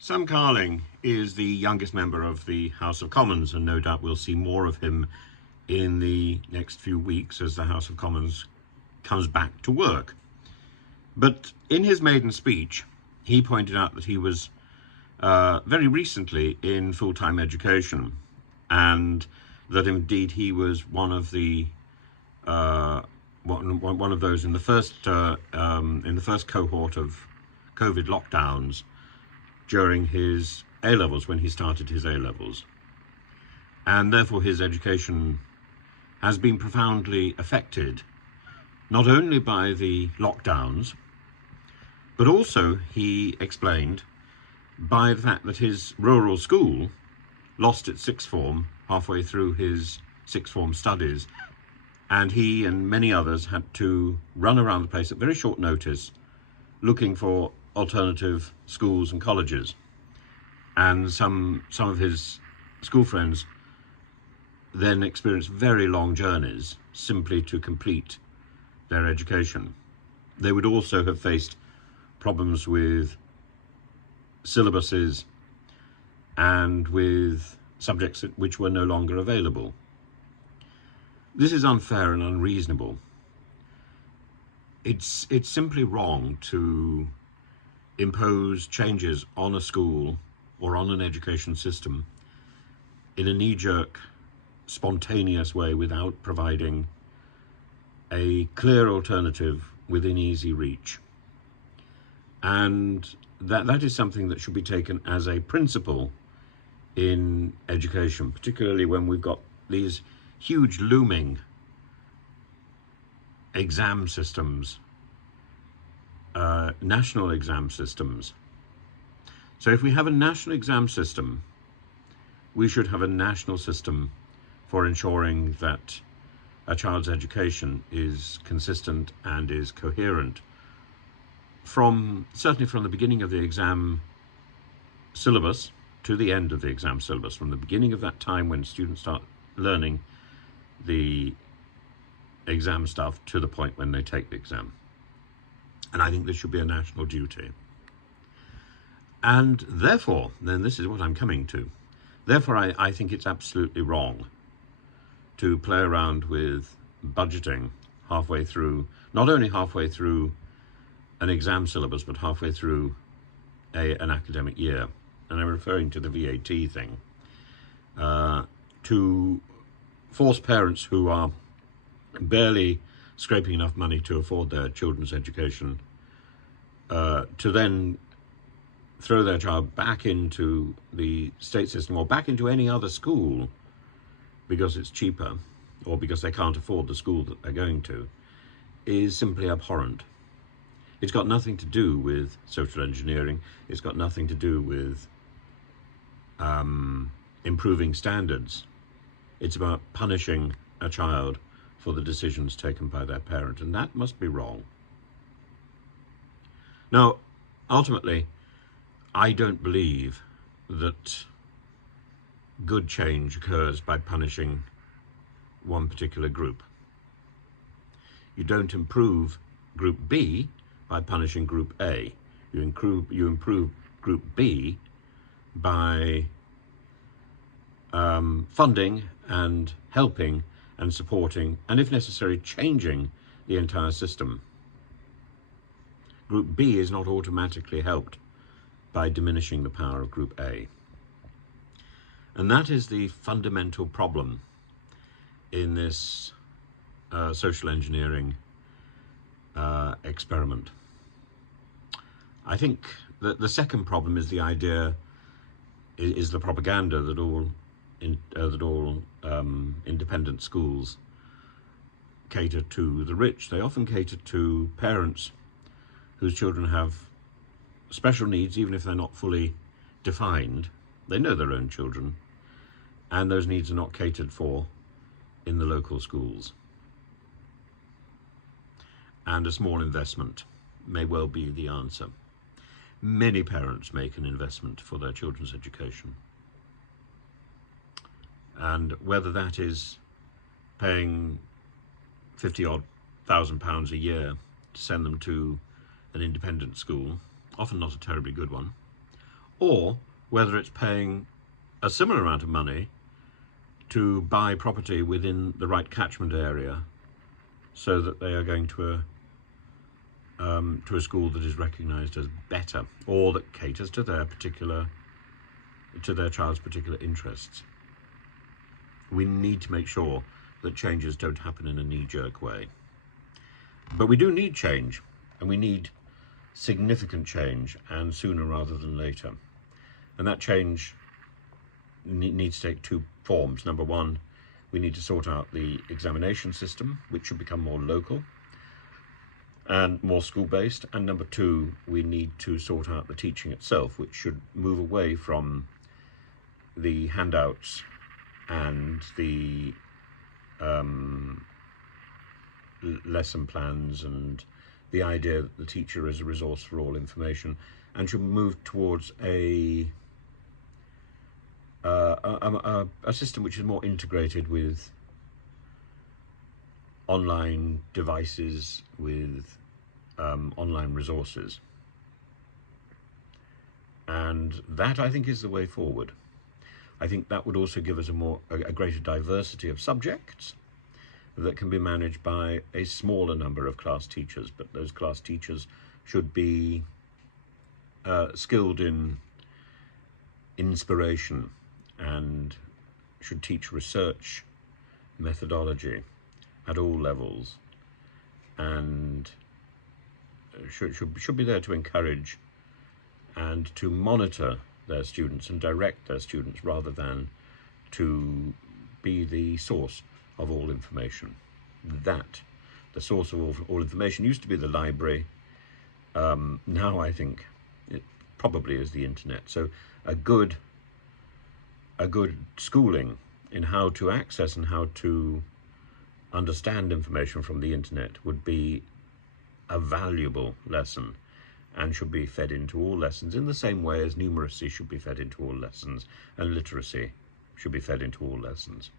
Sam Carling is the youngest member of the House of Commons, and no doubt we'll see more of him in the next few weeks as the House of Commons comes back to work. But in his maiden speech, he pointed out that he was very recently in full-time education, and that indeed he was one of the one of those in the first cohort of COVID lockdowns during his A-levels, when he started his A-levels. And therefore his education has been profoundly affected, not only by the lockdowns, but also, he explained, by the fact that his rural school lost its sixth form halfway through his sixth form studies, and he and many others had to run around the place at very short notice looking for alternative schools and colleges. And some of his school friends then experienced very long journeys simply to complete their education. They would also have faced problems with syllabuses and with subjects which were no longer available. This is unfair and unreasonable. It's simply wrong to impose changes on a school or on an education system in a knee-jerk, spontaneous way without providing a clear alternative within easy reach. And that is something that should be taken as a principle in education, particularly when we've got these huge looming exam systems, national exam systems. So if we have a national exam system, we should have a national system for ensuring that a child's education is consistent and is coherent certainly from the beginning of the exam syllabus to the end of the exam syllabus, from the beginning of that time when students start learning the exam stuff to the point when they take the exam. And I think this should be a national duty. And therefore, then this is what I'm coming to. Therefore, I think it's absolutely wrong to play around with budgeting halfway through, not only halfway through an exam syllabus, but halfway through an academic year. And I'm referring to the VAT thing, to force parents who are barely scraping enough money to afford their children's education to then throw their child back into the state system or back into any other school because it's cheaper or because they can't afford the school that they're going to, is simply abhorrent. It's got nothing to do with social engineering. It's got nothing to do with improving standards. It's about punishing a child for the decisions taken by their parent, and that must be wrong. Now, ultimately, I don't believe that good change occurs by punishing one particular group. You don't improve Group B by punishing Group A. You improve Group B by funding and helping and supporting, and if necessary, changing the entire system. Group B is not automatically helped by diminishing the power of Group A. And that is the fundamental problem in this social engineering experiment. I think that the second problem is the idea, is the propaganda that all independent schools cater to the rich. They often cater to parents whose children have special needs, even if they're not fully defined. They know their own children, and those needs are not catered for in the local schools. And a small investment may well be the answer. Many parents make an investment for their children's education. And whether that is paying £50,000 odd a year to send them to an independent school, often not a terribly good one, or whether it's paying a similar amount of money to buy property within the right catchment area so that they are going to a school that is recognised as better or that caters to their child's particular interests. We need to make sure that changes don't happen in a knee-jerk way. But we do need change, and we need significant change, and sooner rather than later. And that change needs to take two forms. Number one, we need to sort out the examination system, which should become more local and more school-based. And number two, we need to sort out the teaching itself, which should move away from the handouts and the lesson plans and the idea that the teacher is a resource for all information, and should move towards a system which is more integrated with online devices, with online resources. And that, I think, is the way forward. I think that would also give us a greater diversity of subjects that can be managed by a smaller number of class teachers, but those class teachers should be skilled in inspiration and should teach research methodology at all levels, and should be there to encourage and to monitor their students and direct their students, rather than to be the source of all information. The source of all information used to be the library. Now I think it probably is the internet. So a good schooling in how to access and how to understand information from the internet would be a valuable lesson, and should be fed into all lessons in the same way as numeracy should be fed into all lessons and literacy should be fed into all lessons.